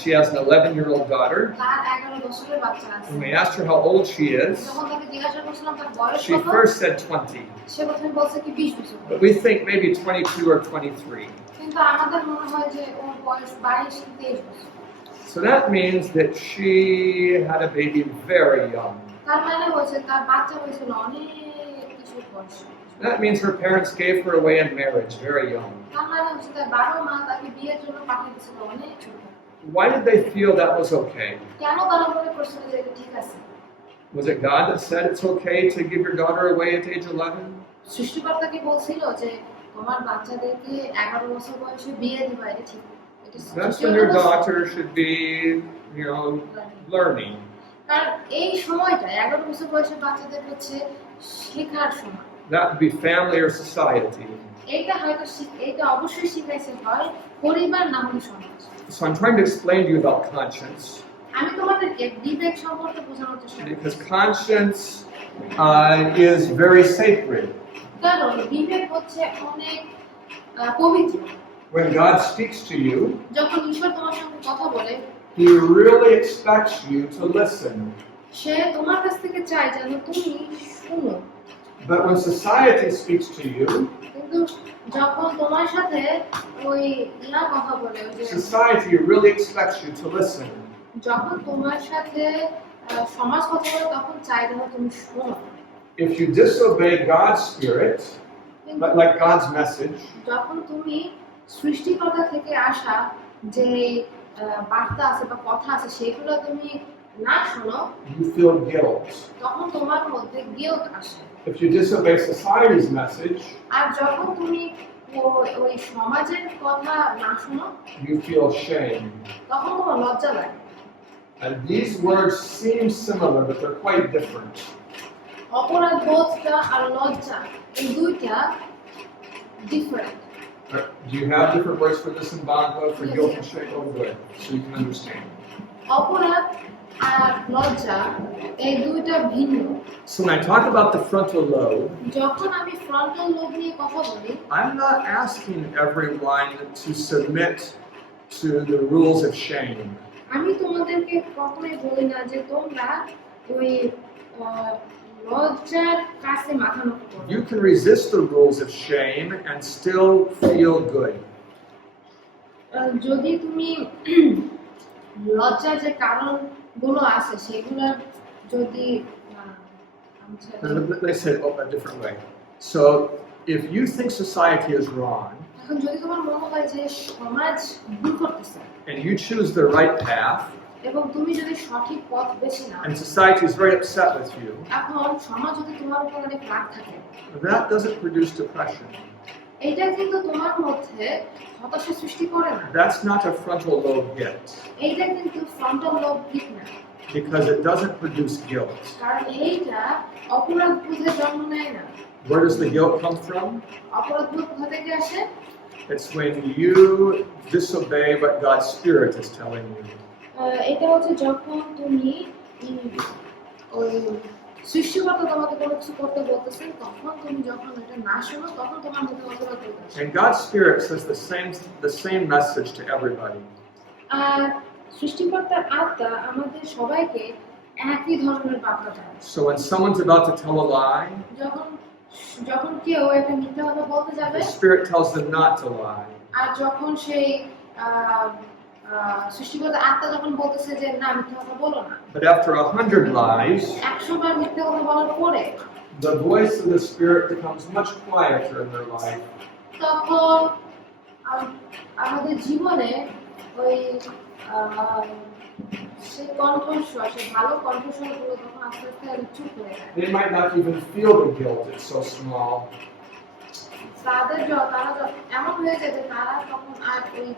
She has an 11-year-old daughter. তার 11 বছরের বাচ্চা আছে। When we asked her how old she is, যখন তাকে জিজ্ঞাসা করছিলাম তার বয়স she কত, first said 20. সে প্রথমে বলছে কি 20 বছর। But we think maybe 22 or 23. কিন্তু আমাদের মনে হয় যে ওর বয়স 22 কি 23 বছর। So that means that she had a baby very young. তার মানে হচ্ছে তার বাচ্চা হয়েছিল অনেক কিছু বয়সে। That means her parents gave her away in marriage very young. তার মানে হচ্ছে তার বাবা মা তাকে বিয়ের জন্য পাঠিয়ে দিয়েছিল অনেক ছোট। Why did they feel that was okay? কেন তারা মনে করছিল যে এটা ঠিক আছে? Was it God that said it's okay to give your daughter away at age 11? সৃষ্টিকর্তা কি বলছিল যে তোমার বাচ্চাদেরকে 11 বছর বয়সে বিয়ে দিবা, এটা ঠিক? That's when your daughter should be, learning. কারণ এই সময়টা 11 বছর বয়সের বাচ্চাদের হচ্ছে শেখার সময়। That would be family or society. এইটা অবশ্যই শিখাইছে হয় পরিবার না হলে সমাজ। So I'm trying to explain to you about conscience. আমি তোমাদেরকে বিবেক সম্পর্কে বোঝানোর চেষ্টা করছি। Because conscience is very sacred. কারণ বিবেক হচ্ছে অনেক পবিত্র। When God speaks to you, যখন ঈশ্বর তোমার সঙ্গে কথা বলে, He really expects you to listen. সে তোমার কাছ থেকে চায় যেন তুমি শুনো। But when society speaks to you, কিন্তু যখন তোমার সাথে ওই কথা বলে, ওই যে society really expects you to listen. যখন তোমার সাথে সমাজ কথা বলে তখন চায় যেন তুমি শোনো। If you disobey God's spirit, like God's message, যখন তুমি সৃষ্টিকর্তা থেকে আসা যে বার্তা আছে বা কথা আছে সেগুলো তুমি না শোনো, you feel guilt. তখন তোমার মধ্যে গিল্ট আসে। If you disobey society's message, আর যখন তুমি ওই সমাজের কথা না শোনো, you feel shame. তখন তোমার লজ্জা লাগে। And these words seem similar, but they're quite different. অপরাধ বোধটা আর লজ্জা এই দুইটা different. Do you have different words for this in Bangla, for guilt and shame? Oh, good, so you can understand. অপরাধ আর লজ্জা এই দুইটা ভিন্ন। So when I talk about the frontal lobe, যখন আমি ফ্রন্টাল লোব নিয়ে কথা বলি, I'm not asking everyone to submit to the rules of shame. আমি তোমাদেরকে কখনোই বলি না যে তোমরা ওই লজ্জার কাছে মাথা নত করো। You can resist the rules of shame and still feel good. যদি তুমি লজ্জার যে কারণগুলো আছে সেগুলো যদি Let's say it a different way. So if you think society is wrong, এখন যদি তোমার মনে হয় যে সমাজ ভুল করতেছে and you choose the right path, এবং তুমি যদি সঠিক পথ বেছে নাও, and society is very upset with you, এখন সমাজ যদি তোমার উপর অনেক রাগ থাকে, that doesn't produce depression. এটা কিন্তু তোমার মধ্যে হতাশা সৃষ্টি করে না। That's not a frontal lobe hit এইটা কিন্তু ফ্রন্টাল লোব ঠিক না, because it doesn't produce guilt. কারণ এইটা অপরাধ বোধে জন্ম নেয় না। Where does the guilt come from? অপরাধ বোধ কোথা থেকে আসে? It's when you disobey what God's Spirit is telling you. এটা হচ্ছে যখন তুমি ওই সৃষ্টিকর্তা তোমাকে কোনো কিছু করতে বলতেছেন, তখন তুমি যখন এটা না শোনো, তখন তোমার মধ্যে অপরাধ বোধ আসে। And God's Spirit says the same message to everybody. আর সৃষ্টিকর্তার আত্মা আমাদের সবাইকে একই ধরনের বার্তা দেয়। So when someone's about to tell a lie, যখন কেউ একটা মিথ্যা কথা বলতে যাবে, the Spirit tells them not to lie. আর যখন সেই সৃষ্টিকর্তার আত্মা যখন বলতেছে যে না মিথ্যা কথা বলো না, But after 100 lies, 100 বার মিথ্যা কথা বলার পরে the voice of the Spirit becomes much quieter in their life. তখন আমাদের জীবনে ওই সেই কণ্ঠস্বর, সেই ভালো কণ্ঠস্বরগুলো তখন আস্তে আস্তে চুপ হয়ে যায়। They might not even feel the guilt, it's so small. তারা এমন হয়ে যায় যে তারা তখন আর ওই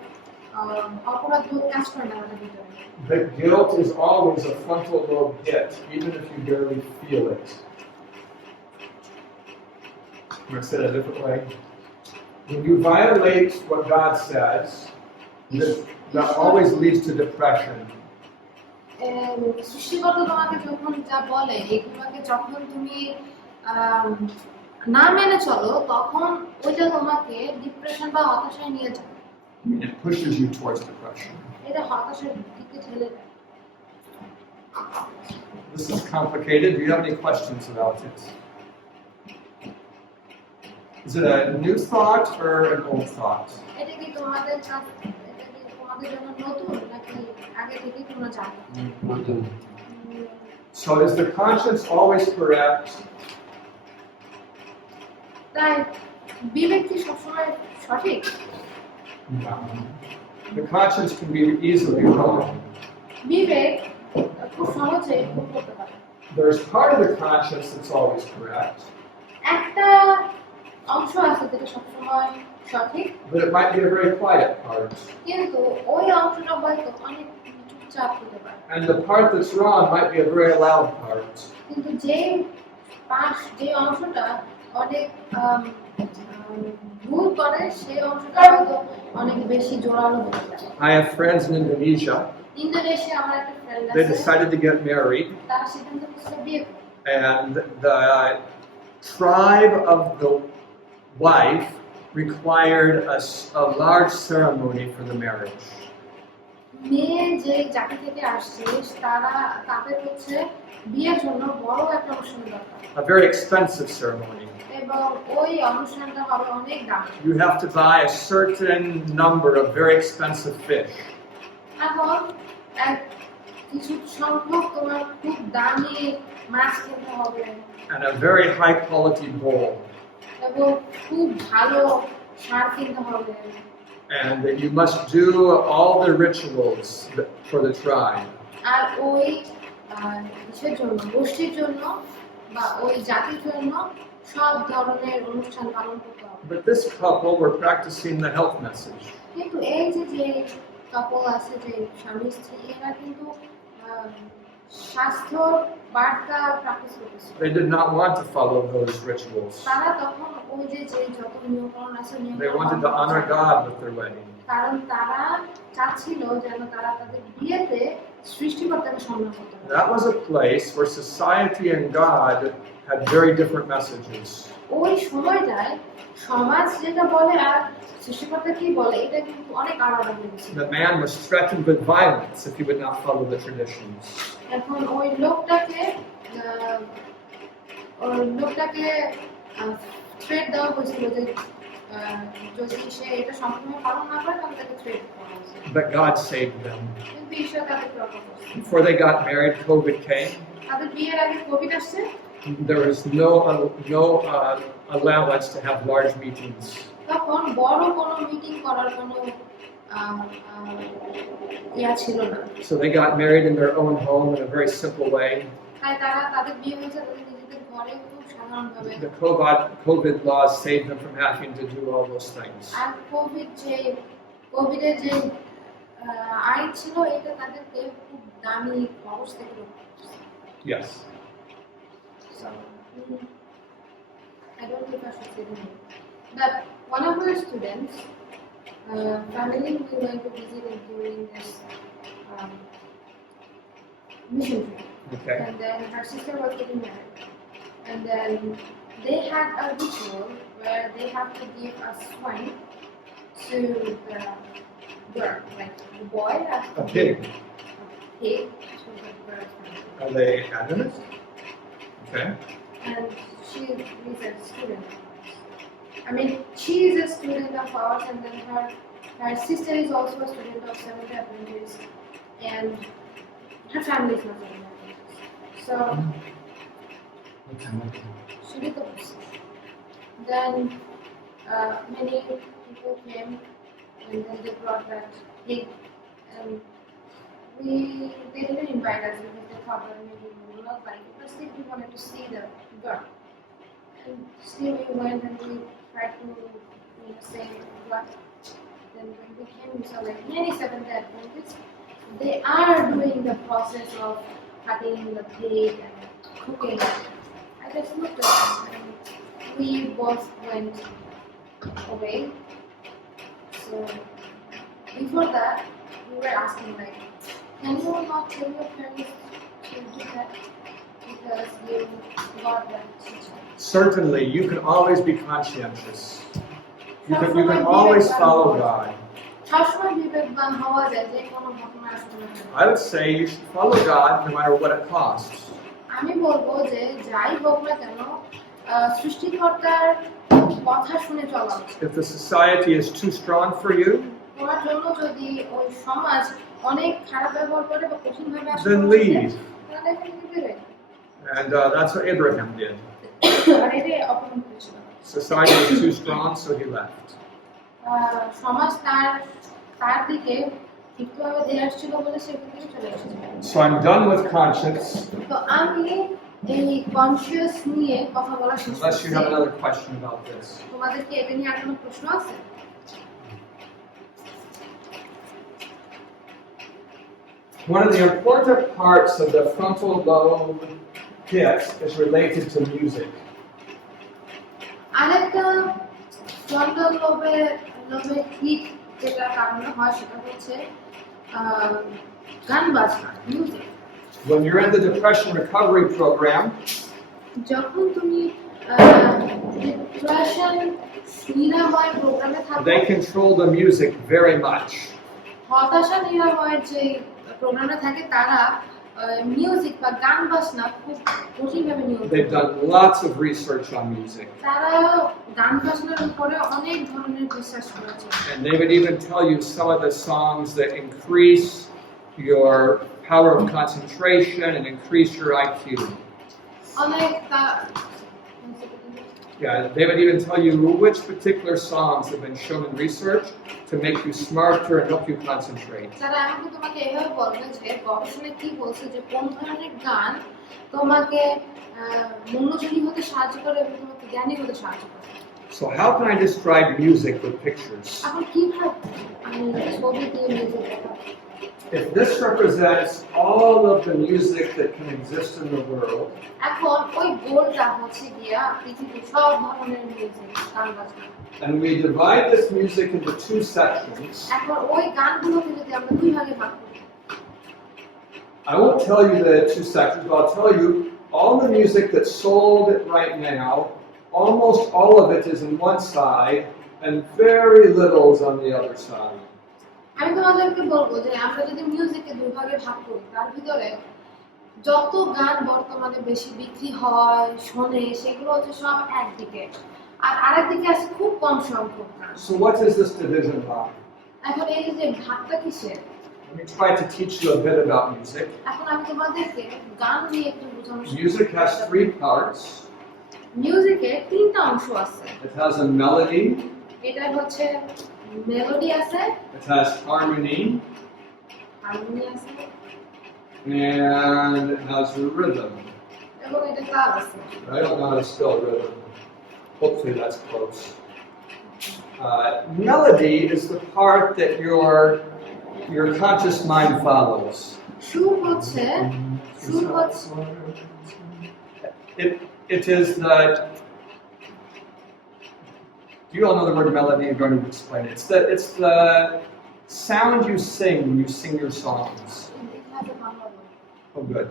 অপরাধ বোধ কাজ করে না আমাদের ভিতরে। The guilt is always a frontal lobe hit, even if you barely feel it. I'm going to say it a different way. When you violate what God says, that always leads to depression. সৃষ্টিকর্তা তোমাকে যখন যা বলে, এগুলোকে যখন তুমি না মেনে চলো, তখন ওইটা তোমাকে ডিপ্রেশন বা হতাশায় নিয়ে যায়। It pushes you towards depression. এটা হতাশার দিকে ঠেলে দেয়। This is complicated. Do you have any questions about it? Is it a new thought or an old thought? এটা কি তোমাদের জন্য নতুন নাকি আগে থেকে তোমরা জানো? So is the conscience always correct? তাই বিবেক কি সবসময় সঠিক? No. The conscience can be easily wrong. বিবেক খুব সহজেই ভুল করতে পারে। There's part of the conscience that's always correct, একটা অংশ আছে যেটা সবসময় সঠিক, but it might be a very quiet part. কিন্তু ওই অংশটা হয়তো অনেক চুপচাপ হতে পারে। And the part that's wrong might be a very loud part. কিন্তু যে অংশটা অনেক ভুল করে, সেই অংশটা হয়তো অনেক বেশি জোরালো হতে পারে। I have friends in Indonesia. Indonesia আমার একটা ফ্রেন্ড They আছে, decided to get married, তারা সিদ্ধান্ত নিয়েছে বিয়ে করবে। and the tribe of the wife required a large ceremony for the marriage. মেয়ে যে জাতি থেকে আসছে, তাদের হচ্ছে বিয়ের জন্য বড় একটা অনুষ্ঠান দরকার, A very expensive ceremony. এবং ওই অনুষ্ঠানটা হবে অনেক দামি। You have to buy a certain number of very expensive fish. এখন কিছু সংখ্যক তোমার খুব দামি মাছ কিনতে হবে, And a very high quality bowl. এবং খুব ভালো সার কিনতে হবে, And that you must do all the rituals for the tribe. আর ওই কিসের জন্য, গোষ্ঠীর জন্য বা ওই জাতির জন্য সব ধরনের অনুষ্ঠান পালন করতে হবে। But this couple were practicing the health message. কিন্তু এই যে কাপল আছে, যে স্বামী স্ত্রী, এরা কিন্তু স্বাস্থ্য বার্তা প্র্যাকটিস করতেছে। They did not want to follow those rituals. তারা তখন ওই যে যত নিয়মকানুন আছে, They wanted to honor God with their wedding. কারণ তারা চাচ্ছিল যেন তারা তাদের বিয়েতে সৃষ্টিকর্তাকে সম্মান করতে পারে। That was a place where society and God had very different messages. ওই সময়টায় সমাজ যেটা বলে আর সৃষ্টিকর্তা কি বলে, এটা কিন্তু অনেক আলাদা হয়ে গেছে। The man was threatened with violence if he would not follow the traditions. এখন ওই লোকটাকে থ্রেট দেওয়া হয়েছিল যে যদি সে এটা সম্পূর্ণ পালন না করে তাহলে তাকে থ্রেট করা হয়েছে। But God saved them. কিন্তু ঈশ্বর তাদেরকে রক্ষা করেছে। Before they got married, COVID came. তাদের বিয়ের আগে কোভিড আসছে। There was no allowance to have large meetings. তখন বড় কোনো মিটিং করার কোনো ছিল না। So they got married in their own home in a very simple way. তাই তারা তাদের বিয়ে হয়েছে তাদের নিজেদের পরে খুব সাধারণভাবে The COVID laws saved them from having to do all those things. আর কোভিডের যে আইন ছিল এটা তাদেরকে খুব দামি খরচ থেকে রক্ষা করছে। Yes. So I don't think I should say the name. But one of our students, family we went to visit him during this mission trip. Okay. And then her sister was getting married. And then they had a ritual where they have to give a swine to the girl, like the boy has to A pig. give a pig to the girl. Are they animist? Okay. And she is a student of ours. I mean, she is a student of ours, and then her sister is also a student of Seventh Adventist, and her family is not Seventh Adventist. So she did the process. Then many people came, and then they brought that pig, and they didn't invite us because they thought that maybe we would not like it, but still we wanted to see the girl. And still we went and we tried to say what. Then when we came, we saw like many Seventh Adventists, they are doing the process of cutting the pig and cooking it. I just looked at them and we both went away. So before that, we were asking like, can you not tell your parents to do that because you got that teacher? Certainly, you can always be conscientious. You can always follow God. সবসময় বিবেকবান হওয়া যায় যে কোনো ঘটনা আসলে। I would say you should follow God no matter what it costs. আমি বলবো যে যাই হোক না কেন সৃষ্টিকর্তার কথা শুনে চলা উচিত। If the society is too strong for you, তোমার জন্য যদি ওই সমাজ অনেক খারাপ ব্যবহার করে বা কঠিনভাবে then leave. তাহলে এখান থেকে বের হয়ে যাও। And that's what Abraham did. আর এটাই অপমান করেছিল। Society was too strong, so he left. সমাজ তার দিকে ঠিকভাবে দিয়ে আসছিল বলে সে এখান থেকে চলে এসেছিল। So I'm done with conscience. তো আমি এই কনসিয়াস নিয়ে কথা বলা শেষ Unless you have করছি। another question about this. তোমাদের কি এটা নিয়ে আর কোনো প্রশ্ন আছে? One of the important parts of the frontal lobe pit is related to music. আরেকটা ফ্রন্টাল লোবের হিট যেটা কারণে হয় সেটা হচ্ছে গান বাজনা, music. When you're in the depression recovery program, যখন তুমি ডিপ্রেশন নিরাময় প্রোগ্রামে থাকো, they control the music very much. হতাশা নিরাময়ের যে প্রোগ্রামে থাকে তারা মিউজিক বা গান বাজনা খুব কঠিনভাবে নিয়ন্ত্রণ They've done lots of research on music. তারা গান বাজনার উপরে অনেক ধরনের রিসার্চ করেছে। And they would even tell you some of the songs that increase your power of concentration and increase your IQ. অনেক Yeah, they would even tell you which particular songs have been shown in research to make you smarter and help you concentrate. তারা আমাকে তোমাকে এভাবে বলবে যে গবেষণায় কি বলছে যে কোন ধরনের গান তোমাকে মনোযোগী হতে সাহায্য করে এবং তোমাকে জ্ঞানী হতে সাহায্য করে। So how can I describe music with pictures? এখন কিভাবে আমি ছবি দিয়ে মিউজিক দেখাবো? If this represents all of the music that can exist in the world, এখন ওই গোলটা হচ্ছে গিয়া পৃথিবীর সব ধরনের মিউজিক গান বাজনা। and we divide this music into two sections, এখন ওই গানগুলোকে যদি আমরা দুই ভাগে ভাগ করি, I won't tell you the two sections, but I'll tell you all the music that's sold right now, almost all of it is in one side and very little is on the other side. আমি তোমাদেরকে বলবো যে আমরা যদি মিউজিককে দুই ভাগে ভাগ করি তার ভিতরে যত গান বর্তমানে বেশি বিক্রি হয় শোনে সেগুলো হচ্ছে সব একদিকে, আর আরেকদিকে আছে খুব কম সংখ্যক গান। So what is this division about? এখন এই যে ভাগটা কিসের? Let me try to teach you a bit about music. এখন আমি তোমাদেরকে গান নিয়ে একটু বোঝানোর চেষ্টা Music has three parts. মিউজিকে তিনটা অংশ আছে। It has a melody, এটা হচ্ছে মেলোডি আছে, it has harmony, হারমোনি আছে, and it has a rhythm. এবং এটা তাল আছে। I don't know how to spell rhythm. Hopefully that's close. Melody is the part that your conscious mind follows. সুর হচ্ছে It is the. You all know the word melody. I'm going to explain it. It's the sound you sing when you sing your songs. Oh, good.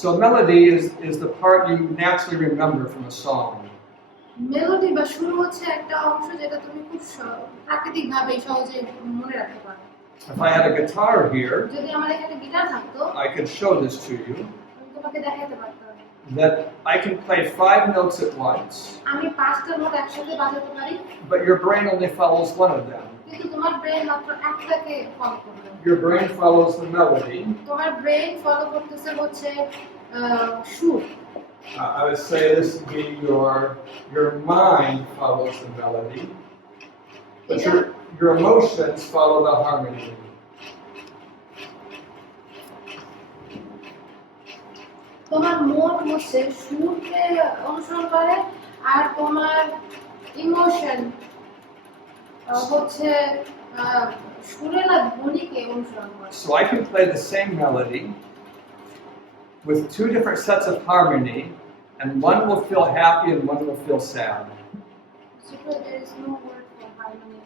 So melody is the part you naturally remember from a song. Melody বা সুর হচ্ছে একটা অংশ যেটা তুমি খুব প্রাকৃতিকভাবে সহজে মনে রাখতে পারো। If I had a guitar here, যদি আমার এখানে গিটার থাকতো, I could show this to you. আমি তোমাকে দেখাতে পারতাম That I can play 5 notes at once. আমি 5টা নোট একসাথে বাজাতে পারি। But your brain only follows one of them. কিন্তু তোমার ব্রেন মাত্র একটাকে ফলো করবে। Your brain follows the melody. তোমার ব্রেন ফলো করতেছে হচ্ছে সুর। I would say this would be your mind follows the melody, but your emotions follow the harmony. তোমার মন হচ্ছে সুরকে অনুসরণ করে আর তোমার ইমোশন হচ্ছে সুরের ধ্বনিকে অনুসরণ করে। So I can play the same melody with 2 different sets of harmony, and one will feel happy and one will feel sad. So there is no word for harmony,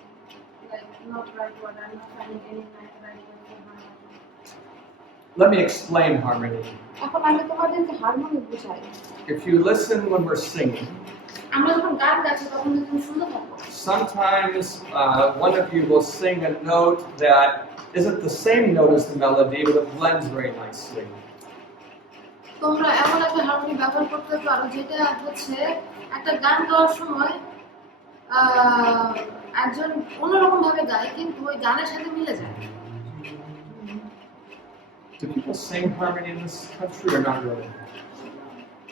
like not right word. I'm not finding any right word for harmony. Let me explain harmony. এখন আমি তোমাদেরকে হারমোনি বুঝাই। If you listen when we're singing, আমরা যখন গান গাইছি তখন তুমি শুনতে থাকো। sometimes one of you will sing a note that isn't the same note as the melody, but it blends very nicely. তোমরা এমন একটা হারমোনি ব্যবহার করতে পারো যেটা হচ্ছে একটা গান গাওয়ার সময় একজন অন্যরকম ভাবে গায় কিন্তু ওই গানের সাথে মিলে যায়। Do people sing harmony in this country or not really?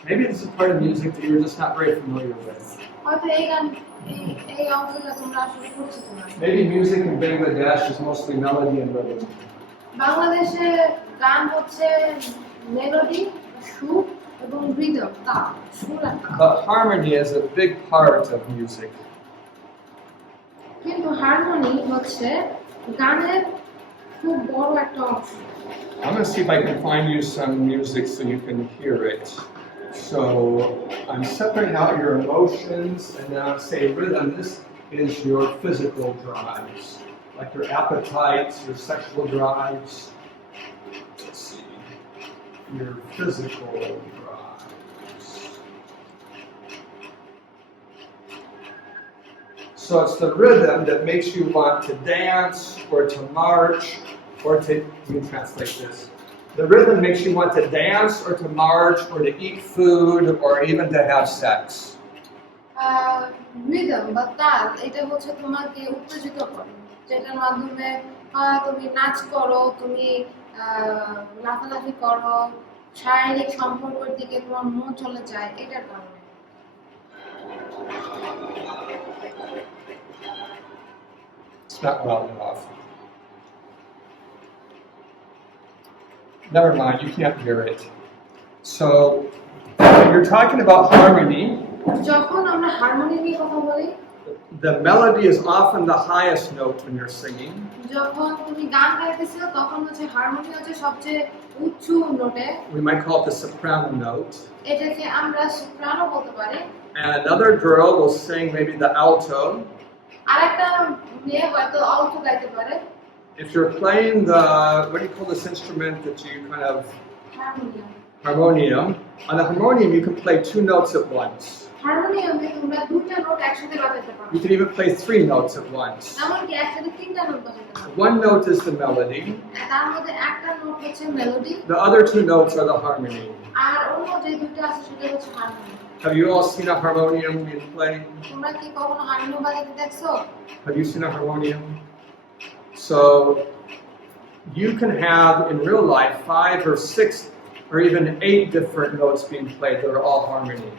Maybe this is part of music that you're just not very familiar with. হয়তো এই গান এই অংশটা তোমরা আসলে পরিচিত না। Maybe music in Bangladesh is mostly melody and rhythm. বাংলাদেশে গান হচ্ছে মেলোডি, সুর এবং রিদম, তাল, সুর আর তাল। But harmony is a big part of music. কিন্তু হারমোনি হচ্ছে গানের খুব বড় একটা অংশ। I'm going to see if I can find you some music so you can hear it. So I'm separating out your emotions, and then I'll say rhythm. This is your physical drives, like your appetites, your sexual drives. Let's see, your physical drives. So it's the rhythm that makes you want to dance or to march or to, you can translate this. The rhythm makes you want to dance or to march or to eat food or even to have sex. Rhythm বা তাল এটা হচ্ছে তোমাকে উত্তেজিত করে, যেটার মাধ্যমে তুমি নাচ করো, তুমি লাফালাফি করো, শারীরিক সম্পর্কের দিকে তোমার মন চলে যায় এটার কারণে। It's not well enough. Never mind, you can't hear it. So, when you're talking about harmony, যখন আমরা হারমোনি নিয়ে কথা বলি, the melody is often the highest note when you're singing. যখন তুমি গান গাইতেছো তখন হচ্ছে হারমোনি হচ্ছে সবচেয়ে উচ্চ নোটে। We might call it the soprano note. এটাকে আমরা সোপ্রানো বলতে পারি। And another girl will sing maybe the alto. আরেকটা মেয়ে হয়তো আল্টো গাইতে পারে। If you're playing the, what do you call this instrument that you kind of, harmonium. harmonium. On the harmonium you can play 2 notes at once. হারমোনিয়ামে তোমরা দুটো নোট একসাথে বাজাতে পারো। You can even play 3 notes at once. এমনকি একসাথে 3টা নোট বাজাতে পারো। One note is the melody. তার মধ্যে একটা নোট হচ্ছে melody, The other 2 notes are the harmony. আর অন্য যে দুটো আছে সেটা হচ্ছে harmony. Have you all seen a harmonium being played? তোমরা কি কখনো হারমোনিয়াম বাজাতে দেখছো? Have you seen a harmonium? So you can have in real life 5 or 6 or even 8 different notes being played that are all harmony.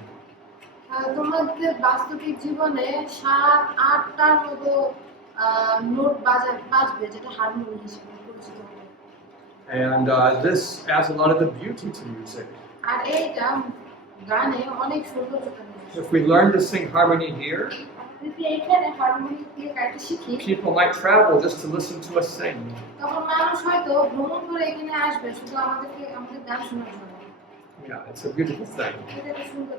তোমাদের বাস্তবিক জীবনে 7-8টার মতো নোট বাজবে যেটা হারমোনি হিসেবে পরিচিত হবে। And this adds a lot of the beauty to music. আর এইটা গানে অনেক সৌন্দর্যতা নিয়ে আসে। If we learn to sing harmony here, যদি এইখানে হারমোনিয়াম দিয়ে গাইতে শিখি, people might travel just to listen to us sing. তখন মানুষ হয়তো ভ্রমণ করে এখানে আসবে শুধু আমাদের গান শোনার জন্য। Yeah, it's a beautiful thing. এটা একটা সুন্দর